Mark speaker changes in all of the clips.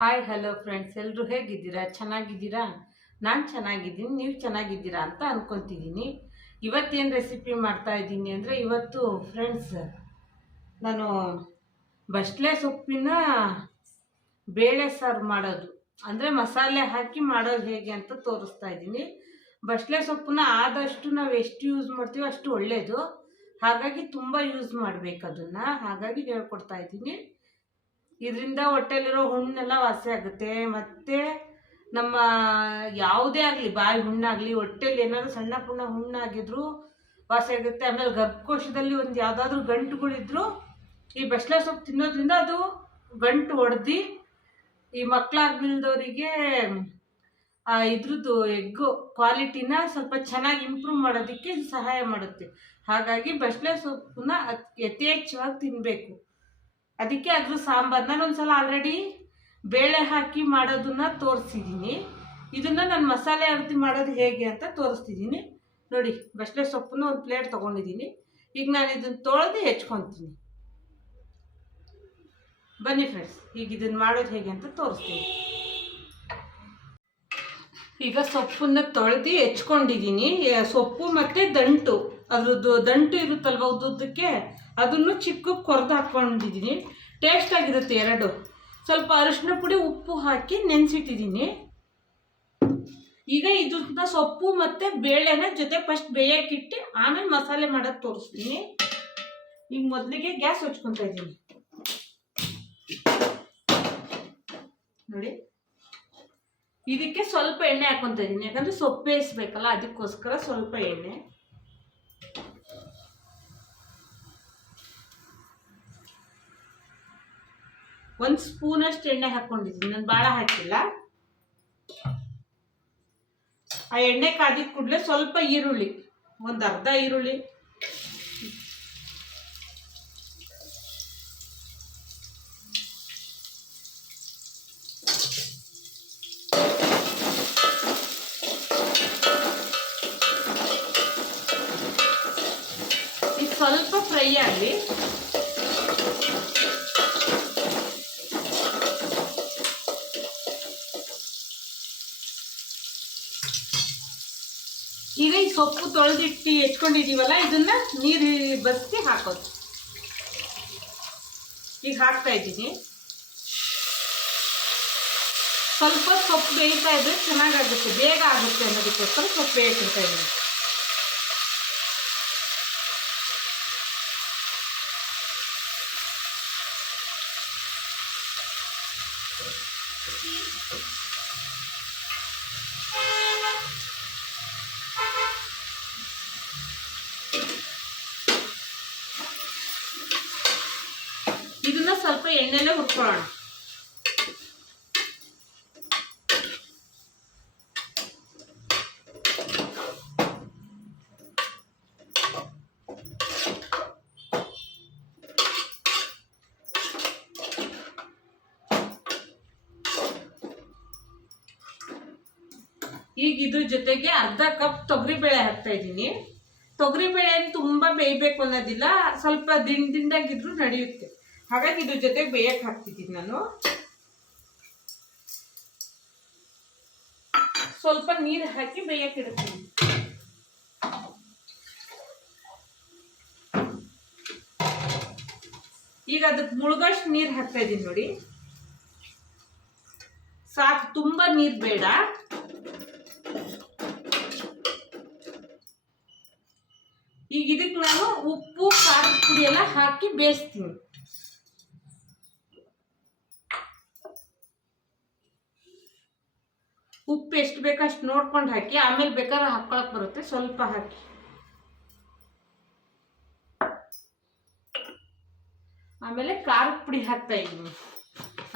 Speaker 1: Hi hello friends ಎಲ್ಲರೂ ಹೇಗಿದ್ದೀರಾ? ಚೆನ್ನಾಗಿದ್ದೀರಾ? ನಾನು ಚೆನ್ನಾಗಿದ್ದೀನಿ, ನೀವು ಚೆನ್ನಾಗಿದ್ದೀರಾ ಅಂತ ಅಂದ್ಕೊತಿದ್ದೀನಿ ಇವತ್ತೇನು ರೆಸಿಪಿ ಮಾಡ್ತಾ ಇದ್ದೀನಿ ಅಂದರೆ ಇವತ್ತು ಫ್ರೆಂಡ್ಸ್ ನಾನು ಬಸ್ಲೆ ಸೊಪ್ಪಿನ ಬೇಳೆ ಸಾರು ಮಾಡೋದು. ಅಂದರೆ ಮಸಾಲೆ ಹಾಕಿ ಮಾಡೋದು ಹೇಗೆ ಅಂತ ತೋರಿಸ್ತಾ ಇದ್ದೀನಿ. ಬಸ್ಲೆ ಸೊಪ್ಪನ್ನ ಆದಷ್ಟು ನಾವು ಎಷ್ಟು ಯೂಸ್ ಮಾಡ್ತೀವೋ ಅಷ್ಟು ಒಳ್ಳೆಯದು ಹಾಗಾಗಿ ತುಂಬ ಯೂಸ್ ಮಾಡಬೇಕು ಅದನ್ನು. ಹಾಗಾಗಿ ಹೇಳ್ಕೊಡ್ತಾ ಇದ್ದೀನಿ. ಇದರಿಂದ ಹೊಟ್ಟೆಲಿರೋ ಹುಣ್ಣೆಲ್ಲ ವಾಸಿ ಆಗುತ್ತೆ. ಮತ್ತು ನಮ್ಮ ಯಾವುದೇ ಆಗಲಿ, ಬಾಯಿ ಹುಣ್ಣಾಗಲಿ, ಹೊಟ್ಟೆಲಿ ಏನಾದರೂ ಸಣ್ಣ ಪುಣ್ಣ ಹುಣ್ಣಾಗಿದ್ರು ವಾಸಿ ಆಗುತ್ತೆ. ಆಮೇಲೆ ಗರ್ಭಕೋಶದಲ್ಲಿ ಒಂದು ಯಾವುದಾದ್ರೂ ಗಂಟುಗಳಿದ್ರು, ಈ ಬೆಸ್ಲ ಸೊಪ್ಪು ತಿನ್ನೋದ್ರಿಂದ ಅದು ಗಂಟು ಹೊಡೆದು ಈ ಮಕ್ಕಳಾಗ್ಲಿಲ್ದವರಿಗೆ ಇದ್ರದ್ದು ಎಗ್ಗು ಕ್ವಾಲಿಟಿನ ಸ್ವಲ್ಪ ಚೆನ್ನಾಗಿ ಇಂಪ್ರೂವ್ ಮಾಡೋದಕ್ಕೆ ಸಹಾಯ ಮಾಡುತ್ತೆ. ಹಾಗಾಗಿ ಬಸ್ಲೆ ಸೊಪ್ಪನ್ನ ಯಥೇಚ್ಛವಾಗಿ ತಿನ್ನಬೇಕು ಅದಕ್ಕೆ ಅದ್ರ ಸಾಂಬಾರು ನಾನು ಒಂದ್ಸಲ ಆಲ್ರೆಡಿ ಬೇಳೆ ಹಾಕಿ ಮಾಡೋದನ್ನ ತೋರಿಸಿದ್ದೀನಿ ಇದನ್ನು ನಾನು ಮಸಾಲೆ ಅರ್ತಿ ಮಾಡೋದು ಹೇಗೆ ಅಂತ ತೋರಿಸ್ತಿದ್ದೀನಿ ನೋಡಿ ಬಸ್ಲೆ ಸೊಪ್ಪನ್ನ ಒಂದು ಪ್ಲೇಟ್ ತೊಗೊಂಡಿದ್ದೀನಿ ಈಗ ನಾನು ಇದನ್ನು ತೊಳೆದು ಹೆಚ್ಕೊತೀನಿ. ಬನ್ನಿ ಫ್ರೆಂಡ್ಸ್ ಈಗ ಇದನ್ನು ಮಾಡೋದು ಹೇಗೆ ಅಂತ ತೋರಿಸ್ತೀನಿ. ಈಗ ಸೊಪ್ಪನ್ನ ತೊಳೆದು ಹೆಚ್ಕೊಂಡಿದ್ದೀನಿ ಸೊಪ್ಪು ಮತ್ತು ದಂಟು. ಅದ್ರದ್ದು ದಂಟು ಇರುತ್ತಲ್ವ ಉದ್ದುದ್ದಕ್ಕೆ? ಅದನ್ನು ಚಿಕ್ಕ ಕೊರೆದು ಹಾಕ್ಕೊಂಡಿದ್ದೀನಿ. ಟೇಸ್ಟ್ ಆಗಿರುತ್ತೆ ಎರಡು. ಸ್ವಲ್ಪ ಅರಿಶಿನ ಪುಡಿ, ಉಪ್ಪು ಹಾಕಿ ನೆನೆಸಿಟ್ಟಿದ್ದೀನಿ. ಈಗ ಇದನ್ನ ಸೊಪ್ಪು ಮತ್ತು ಬೇಳೆನ ಜೊತೆ ಫಸ್ಟ್ ಬೇಯಕ್ಕಿಟ್ಟು ಆಮೇಲೆ ಮಸಾಲೆ ಮಾಡೋದು ತೋರಿಸ್ತೀನಿ. ಈಗ ಮೊದಲಿಗೆ ಗ್ಯಾಸ್ ಹಚ್ಕೊತಾ ಇದ್ದೀನಿ. ನೋಡಿ. ಇದಕ್ಕೆ ಸ್ವಲ್ಪ ಎಣ್ಣೆ ಹಾಕೊತಾ ಇದ್ದೀನಿ. ಯಾಕಂದರೆ ಸೊಪ್ಪು ಬೇಯಿಸ್ಬೇಕಲ್ಲ, ಅದಕ್ಕೋಸ್ಕರ ಸ್ವಲ್ಪ ಎಣ್ಣೆ. ಒಂದು ಸ್ಪೂನಷ್ಟು ಎಣ್ಣೆ ಹಾಕ್ಕೊಂಡಿದ್ದೀನಿ ನಾನು ಭಾಳ ಹಾಕಿಲ್ಲ. ಆ ಎಣ್ಣೆ ಕಾದಿದ ಕೂಡಲೇ ಸ್ವಲ್ಪ ಈರುಳ್ಳಿ, ಒಂದು ಅರ್ಧ ಈರುಳ್ಳಿ. ಸ್ವಲ್ಪ ಫ್ರೈ ಆಗಲಿ. ಈಗ ಈ ಸೊಪ್ಪು ತೊಳೆದಿಟ್ಟು ಹೆಚ್ಕೊಂಡಿದ್ದೀವಲ್ಲ ಇದನ್ನ ನೀರು ಬಸ್ತಿ ಹಾಕೋದು. ಈಗ ಹಾಕ್ತಾ ಇದ್ದೀನಿ. ಸ್ವಲ್ಪ ಸೊಪ್ಪು ಬೇಯ್ತಾ ಇದ್ರೆ ಚೆನ್ನಾಗಾಗುತ್ತೆ, ಬೇಗ ಆಗುತ್ತೆ ಅನ್ನೋದಕ್ಕೋಸ್ಕರ ಸೊಪ್ಪು ಬೇಯಿಸ್ತಾ ಇದ್ದೀನಿ. ಇದನ್ನ ಹುಟ್ಕೊಳ್ಳೋಣ ಈಗ ಇದ್ರ ಜೊತೆಗೆ ಅರ್ಧ ಕಪ್ ತೊಗರಿಬೇಳೆ ಹಾಕ್ತಾ ಇದ್ದೀನಿ. ತೊಗರಿಬೇಳೆ ಬೇಳೆ ತುಂಬ ಬೇಯಬೇಕು ಅನ್ನೋದಿಲ್ಲ, ಸ್ವಲ್ಪ ದಿಂಡ್ ದಿಂಡಾಗಿದ್ರು ನಡೆಯುತ್ತೆ. ಹಾಗಾಗಿ ಇದ್ರ ಜೊತೆಗೆ ಬೇಯಕ್ಕೆ ಹಾಕ್ತಿದ್ದೀನಿ ನಾನು. ಸ್ವಲ್ಪ ನೀರು ಹಾಕಿ ಬೇಯಕ್ಕೆ ಇಡ್ತೀನಿ. ಈಗ ಅದಕ್ಕೆ ಮುಳುಗಷ್ಟು ನೀರು ಹಾಕ್ತಾ ಇದ್ದೀನಿ ನೋಡಿ. ಸಾಕು, ತುಂಬ ನೀರು ಬೇಡ. ಈಗ ಇದಕ್ಕೆ ನಾನು ಉಪ್ಪು, ಖಾರದ ಪುಡಿ ಎಲ್ಲ ಹಾಕಿ ಬೇಯಿಸ್ತೀನಿ. ಉಪ್ಪು ಎಷ್ಟು ಬೇಕೋ ಅಷ್ಟು ನೋಡ್ಕೊಂಡು ಹಾಕಿ, ಆಮೇಲೆ ಬೇಕಾದ್ರೆ ಹಾಕ್ಕೊಳಕ್ ಬರುತ್ತೆ. ಸ್ವಲ್ಪ ಹಾಕಿ. ಆಮೇಲೆ ಖಾರದ ಪುಡಿ ಹಾಕ್ತಾ ಇದ್ದೀನಿ.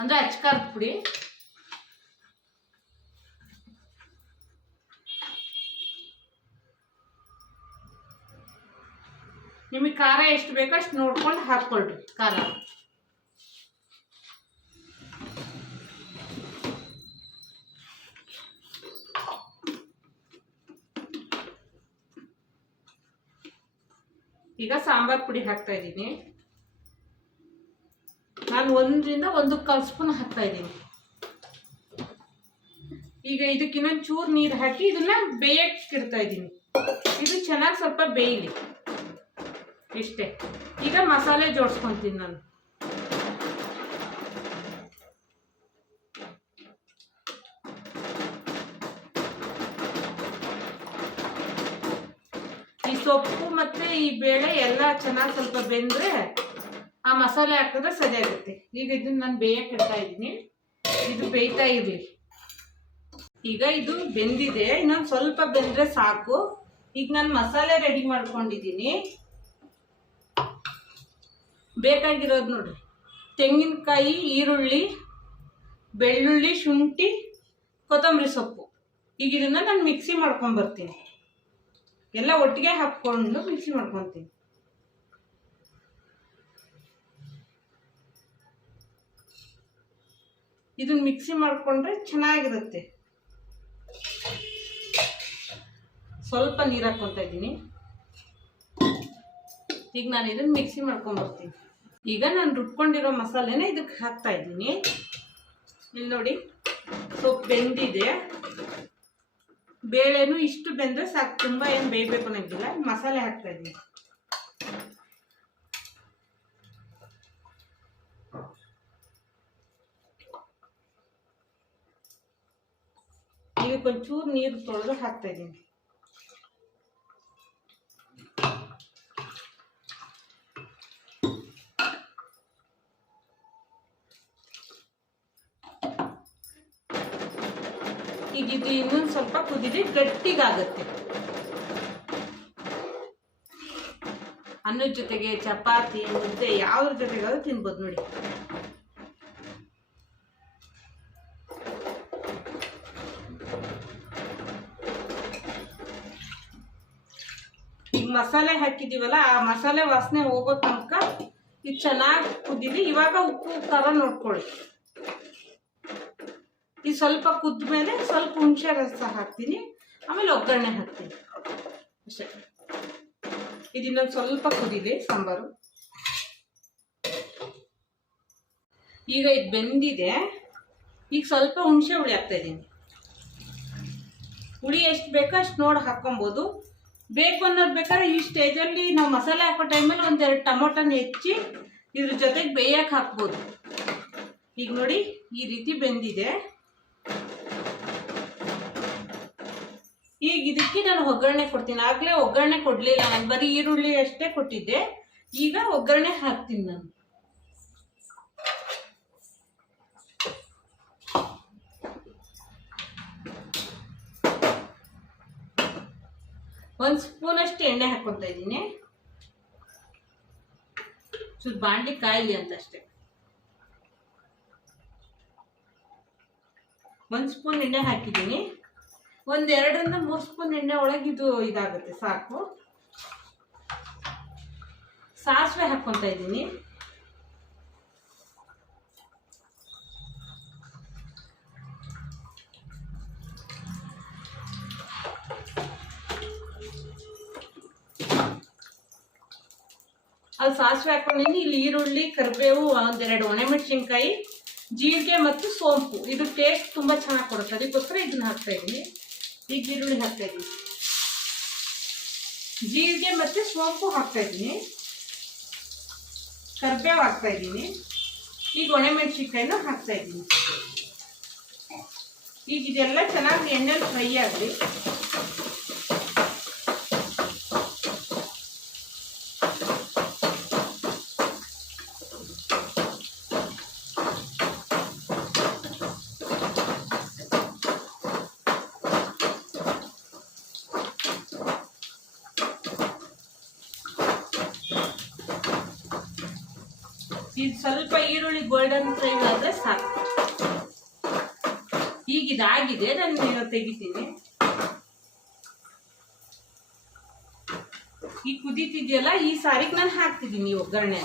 Speaker 1: ಅಂದ್ರೆ ಅಚ್ಚ ಖಾರದ ಪುಡಿ. ನಿಮಗೆ ಖಾರ ಎಷ್ಟು ಬೇಕೋ ಅಷ್ಟು ನೋಡ್ಕೊಂಡು ಹಾಕ್ಕೊಳ್ರಿ ಖಾರ. ಈಗ ಸಾಂಬಾರ್ ಪುಡಿ ಹಾಕ್ತಾ ಇದ್ದೀನಿ. ನಾನು ಒಂದರಿಂದ ಒಂದು ಕಾಲು ಸ್ಪೂನ್ ಹಾಕ್ತಾ ಇದ್ದೀನಿ. ಈಗ ಇದಕ್ಕೆ ಇನ್ನೊಂದು ಚೂರು ನೀರು ಹಾಕಿ ಇದನ್ನ ಬೇಯಕ್ಕಿಡ್ತಾ ಇದ್ದೀನಿ. ಇದು ಚೆನ್ನಾಗಿ ಸ್ವಲ್ಪ ಬೇಯಲಿ. ಇಷ್ಟೇ. ಈಗ ಮಸಾಲೆ ಜೋಡಿಸ್ಕೊತೀನಿ ನಾನು. ಈ ಬೇಳೆ ಎಲ್ಲ ಚೆನ್ನಾಗಿ ಸ್ವಲ್ಪ ಬೆಂದ್ರೆ ಆ ಮಸಾಲೆ ಹಾಕಿದ್ರೆ ಸರಿ ಆಗುತ್ತೆ. ಈಗ ಇದನ್ನ ನಾನು ಬೇಯಕ್ಕೆ ಇಡ್ತಾ ಇದ್ದೀನಿ. ಇದು ಬೇಯ್ತಾ ಇರಲಿ. ಈಗ ಇದು ಬೆಂದಿದೆ. ಇನ್ನೊಂದು ಸ್ವಲ್ಪ ಬೆಂದ್ರೆ ಸಾಕು. ಈಗ ನಾನು ಮಸಾಲೆ ರೆಡಿ ಮಾಡ್ಕೊಂಡಿದ್ದೀನಿ. ಬೇಕಾಗಿರೋದು ನೋಡ್ರಿ. ತೆಂಗಿನಕಾಯಿ, ಈರುಳ್ಳಿ, ಬೆಳ್ಳುಳ್ಳಿ, ಶುಂಠಿ, ಕೊತ್ತಂಬರಿ ಸೊಪ್ಪು. ಈಗ ಇದನ್ನ ನಾನು ಮಿಕ್ಸಿ ಮಾಡ್ಕೊಂಡ್ ಬರ್ತೀನಿ. ಎಲ್ಲ ಒಟ್ಟಿಗೆ ಹಾಕ್ಕೊಂಡು ಮಿಕ್ಸಿ ಮಾಡ್ಕೊತೀನಿ. ಇದನ್ನ ಮಿಕ್ಸಿ ಮಾಡ್ಕೊಂಡ್ರೆ ಚೆನ್ನಾಗಿರುತ್ತೆ. ಸ್ವಲ್ಪ ನೀರು ಹಾಕ್ಕೊತ ಇದ್ದೀನಿ. ಈಗ ನಾನು ಇದನ್ನ ಮಿಕ್ಸಿ ಮಾಡ್ಕೊಂಡ್ಬರ್ತೀನಿ. ಈಗ ನಾನು ರುಬ್ಕೊಂಡಿರೋ ಮಸಾಲೆನೇ ಇದಕ್ಕೆ ಹಾಕ್ತಾ ಇದ್ದೀನಿ. ಇಲ್ಲಿ ನೋಡಿ ಸೊಪ್ಪು ಬೆಂದಿದೆ. ಬೇಳೆನು ಇಷ್ಟು ಬೆಂದ್ರೆ ಸಾಕು. ತುಂಬ ಏನು ಬೇಯಬೇಕು ಅನ್ನೋದಿಲ್ಲ. ಮಸಾಲೆ ಹಾಕ್ತಾ ಇದ್ದೀನಿ. ಈಗ ಒಂಚೂರು ನೀರು ತೊಳೆದು ಹಾಕ್ತಾ ಇದ್ದೀನಿ ಈಗ ಇದು ಇನ್ನೊಂದು ಸ್ವಲ್ಪ ಕುದಿದ್ರೆ ಗಟ್ಟಿಗಾಗುತ್ತೆ. ಅನ್ನದ ಜೊತೆಗೆ ಚಪಾತಿ, ಮುದ್ದೆ ಯಾವ್ದ್ರ ಜೊತೆಗಾದ್ರೂ ತಿನ್ಬೋದು ನೋಡಿ. ಈಗ ಮಸಾಲೆ ಹಾಕಿದೀವಲ್ಲ, ಆ ಮಸಾಲೆ ವಾಸನೆ ಹೋಗೋ ತನಕ ಇದು ಚೆನ್ನಾಗಿ ಕುದೀಲಿ. ಇವಾಗ ಉಪ್ಪು ಥರ ನೋಡ್ಕೊಳ್ಳಿ. ಇದು ಸ್ವಲ್ಪ ಕುದ್ದ ಮೇಲೆ ಸ್ವಲ್ಪ ಹುಣಸೆ ರಸ ಹಾಕ್ತೀನಿ. ಆಮೇಲೆ ಒಗ್ಗರಣೆ ಹಾಕ್ತೀನಿ. ಅಷ್ಟೇ. ಇದಿನ್ನ ಸ್ವಲ್ಪ ಕುದಿದೆ ಸಾಂಬಾರು. ಈಗ ಇದು ಬೆಂದಿದೆ. ಈಗ ಸ್ವಲ್ಪ ಹುಣಸೆ ಹುಳಿ ಹಾಕ್ತಾ ಇದ್ದೀನಿ. ಹುಳಿ ಎಷ್ಟು ಬೇಕೋ ಅಷ್ಟು ನೋಡಿ ಹಾಕ್ಕೊಬೋದು. ಬೇಕು ಅನ್ನೋದು ಬೇಕಾದ್ರೆ ಈ ಸ್ಟೇಜಲ್ಲಿ ನಾವು ಮಸಾಲೆ ಹಾಕೋ ಟೈಮಲ್ಲಿ ಒಂದೆರಡು ಟೊಮೊಟೊನ ಹೆಚ್ಚಿ ಇದ್ರ ಜೊತೆಗೆ ಬೇಯಕ್ಕೆ ಹಾಕ್ಬೋದು. ಈಗ ನೋಡಿ ಈ ರೀತಿ ಬೆಂದಿದೆ. ಈಗ ಇದಕ್ಕೆ ನಾನು ಒಗ್ಗರಣೆ ಕೊಡ್ತೀನಿ. ಆಗ್ಲೇ ಒಗ್ಗರಣೆ ಕೊಡ್ಲಿಲ್ಲ. ನಾನು ಬರೀ ಈರುಳ್ಳಿ ಅಷ್ಟೇ ಕೊಟ್ಟಿದ್ದೆ. ಈಗ ಒಗ್ಗರಣೆ ಹಾಕ್ತೀನಿ ನಾನು. ಒಂದು ಸ್ಪೂನ್ ಅಷ್ಟು ಎಣ್ಣೆ ಹಾಕೊತಾ ಇದ್ದೀನಿ. ಸ್ವಲ್ಪ ಬಾಂಡ್ಲಿ ಕಾಯಿಲಿ ಅಂತ ಅಷ್ಟೇ. ಒಂದು ಸ್ಪೂನ್ ಎಣ್ಣೆ ಹಾಕಿದ್ದೀನಿ. ಒಂದು ಎರಡರಿಂದ ಮೂರು ಸ್ಪೂನ್ ಎಣ್ಣೆ ಒಳಗೆ ಇದು ಇದಾಗುತ್ತೆ, ಸಾಕು. ಸಾಸಿವೆ ಹಾಕ್ಕೊತಾ ಇದ್ದೀನಿ. ಅಲ್ಲಿ ಸಾಸಿವೆ ಹಾಕೊಂಡಿನಿ ಇಲ್ಲಿ ಈರುಳ್ಳಿ, ಕರಿಬೇವು ಒಂದೆರಡು ಒಣಮೆಣಸಿನ್ಕಾಯಿ, ಜೀರಿಗೆ ಮತ್ತು ಸೋಂಪು. ಇದು ಟೇಸ್ಟ್ ತುಂಬ ಚೆನ್ನಾಗಿ ಕೊಡುತ್ತೆ. ಅದಕ್ಕೋಸ್ಕರ ಇದನ್ನ ಹಾಕ್ತಾ ಇದ್ದೀನಿ. ಈಗ ಈರುಳ್ಳಿ ಹಾಕ್ತಾ ಇದ್ದೀನಿ. ಜೀರಿಗೆ ಮತ್ತು ಸೋಂಪು ಹಾಕ್ತಾ ಇದ್ದೀನಿ. ಕರ್ಬೇವು ಹಾಕ್ತಾ ಇದ್ದೀನಿ. ಈಗ ಒಣಮೆಣಸಿನ್ಕಾಯಿನ ಹಾಕ್ತಾ ಇದ್ದೀನಿ. ಈಗ ಇದೆಲ್ಲ ಚೆನ್ನಾಗಿ ಎಣ್ಣೆಲಿ ಫ್ರೈ ಆಗಲಿ. ಇದು ಸ್ವಲ್ಪ ಈರುಳ್ಳಿ ಗೋಲ್ಡನ್ ಫ್ರೈ ಮಾಡಿದ್ರೆ ಸಾಕು. ಈಗಿದಾಗಿದೆ ನಾನು ಈಗ ತೆಗಿತೀನಿ. ಈ ಕುದೀತಿದ್ಯಲ್ಲ, ಈ ಸಾರಿಗೆ ನಾನು ಹಾಕ್ತಿದ್ದೀನಿ ಒಗ್ಗರಣೆ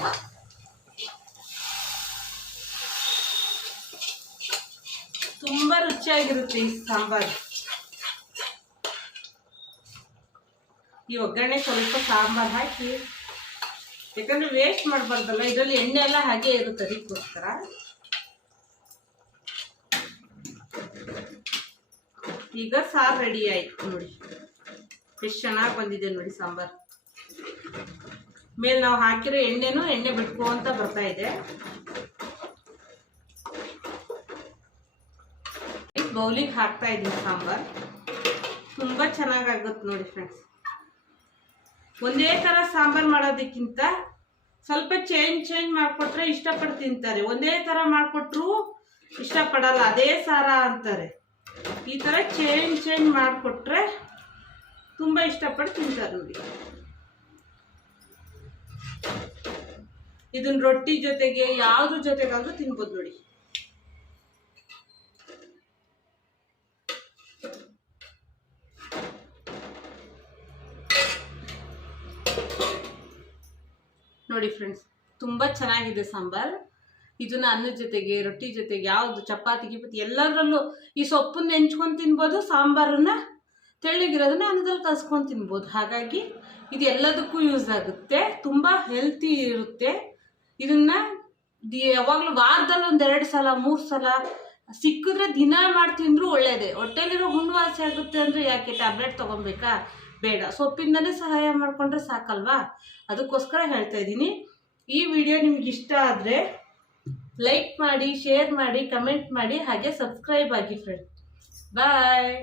Speaker 1: ತುಂಬಾ ರುಚಿಯಾಗಿರುತ್ತೆ ಈ ಸಾಂಬಾರು. ಈ ಒಗ್ಗರಣೆ ಸ್ವಲ್ಪ ಸಾಂಬಾರು ಹಾಕಿ. ಯಾಕಂದ್ರೆ ವೇಸ್ಟ್ ಮಾಡಬಾರ್ದಲ್ಲ, ಇದರಲ್ಲಿ ಎಣ್ಣೆ ಎಲ್ಲ ಹಾಗೆ ಇರುತ್ತೆ ಅದಕ್ಕೋಸ್ಕರ. ಈಗ ಸಾರು ರೆಡಿ ಆಯ್ತು ನೋಡಿ. ಎಷ್ಟು ಚೆನ್ನಾಗಿ ಬಂದಿದೆ ನೋಡಿ ಸಾಂಬಾರ್. ಮೇಲೆ ನಾವು ಹಾಕಿರೋ ಎಣ್ಣೆನೂ ಎಣ್ಣೆ ಬಿಟ್ಕೊಂತ ಬರ್ತಾ ಇದೆ. ಬೌಲಿಗೆ ಹಾಕ್ತಾ ಇದ್ದೀನಿ ಸಾಂಬಾರ್. ತುಂಬ ಚೆನ್ನಾಗಾಗುತ್ತೆ ನೋಡಿ ಫ್ರೆಂಡ್ಸ್ ಒಂದೇ ಥರ ಸಾಂಬಾರ್ ಮಾಡೋದಕ್ಕಿಂತ ಸ್ವಲ್ಪ ಚೇಂಜ್ ಚೇಂಜ್ ಮಾಡಿಕೊಟ್ರೆ ಇಷ್ಟಪಟ್ಟು ತಿಂತಾರೆ. ಒಂದೇ ಥರ ಮಾಡಿಕೊಟ್ರು ಇಷ್ಟಪಡಲ್ಲ, ಅದೇ ಸಾರ ಅಂತಾರೆ. ಈ ಥರ ಚೇಂಜ್ ಚೇಂಜ್ ಮಾಡಿಕೊಟ್ರೆ ತುಂಬ ಇಷ್ಟಪಟ್ಟು ತಿಂತಾರೆ ನೋಡಿ. ಇದನ್ನ ರೊಟ್ಟಿ ಜೊತೆಗೆ ಯಾವ್ದ್ರ ಜೊತೆಗಾದ್ರೂ ತಿನ್ಬೋದು ನೋಡಿ. ನೋಡಿ ಫ್ರೆಂಡ್ಸ್ ತುಂಬ ಚೆನ್ನಾಗಿದೆ ಸಾಂಬಾರ್. ಇದನ್ನ ಅನ್ನದ ಜೊತೆಗೆ, ರೊಟ್ಟಿ ಜೊತೆಗೆ, ಯಾವುದು ಚಪಾತಿ, ಗಿಪಾತಿ ಎಲ್ಲದರಲ್ಲೂ ಈ ಸೊಪ್ಪನ್ನು ನೆಂಚ್ಕೊಂಡು ತಿನ್ಬೋದು, ಸಾಂಬಾರನ್ನ ತೆಳ್ಳಗಿರೋದನ್ನ ಅನ್ನದಲ್ಲಿ ಕಲ್ಸ್ಕೊಂಡು ತಿನ್ಬೋದು. ಹಾಗಾಗಿ ಇದು ಎಲ್ಲದಕ್ಕೂ ಯೂಸ್ ಆಗುತ್ತೆ, ತುಂಬ ಹೆಲ್ತಿ ಇರುತ್ತೆ. ಇದನ್ನ ಯಾವಾಗಲೂ ವಾರದಲ್ಲಿ ಒಂದೆರಡು ಸಲ, ಮೂರು ಸಲ ಸಿಕ್ಕಿದ್ರೆ ದಿನ ಮಾಡಿ ತಿಂದ್ರೂ ಒಳ್ಳೇದೇ. ಹೊಟ್ಟೆಲಿರೋ ಹುಣ್ಣು ವಾಸಿ ಆಗುತ್ತೆ ಅಂದರೆ ಯಾಕೆ ಟ್ಯಾಬ್ಲೆಟ್ ತೊಗೊಬೇಕಾ? ಬೇಡ. ಸೊಪ್ಪಿಂದಲೇ ಸಹಾಯ ಮಾಡಿಕೊಂಡ್ರೆ ಸಾಕಲ್ವಾ? ಅದಕ್ಕೋಸ್ಕರ ಹೇಳ್ತಾ ಇದ್ದೀನಿ. ಈ ವಿಡಿಯೋ ನಿಮ್ಗೆ ಇಷ್ಟ ಆದರೆ ಲೈಕ್ ಮಾಡಿ, ಶೇರ್ ಮಾಡಿ, ಕಮೆಂಟ್ ಮಾಡಿ, ಹಾಗೆ ಸಬ್ಸ್ಕ್ರೈಬ್ ಆಗಿ ಫ್ರೆಂಡ್ ಬಾಯ್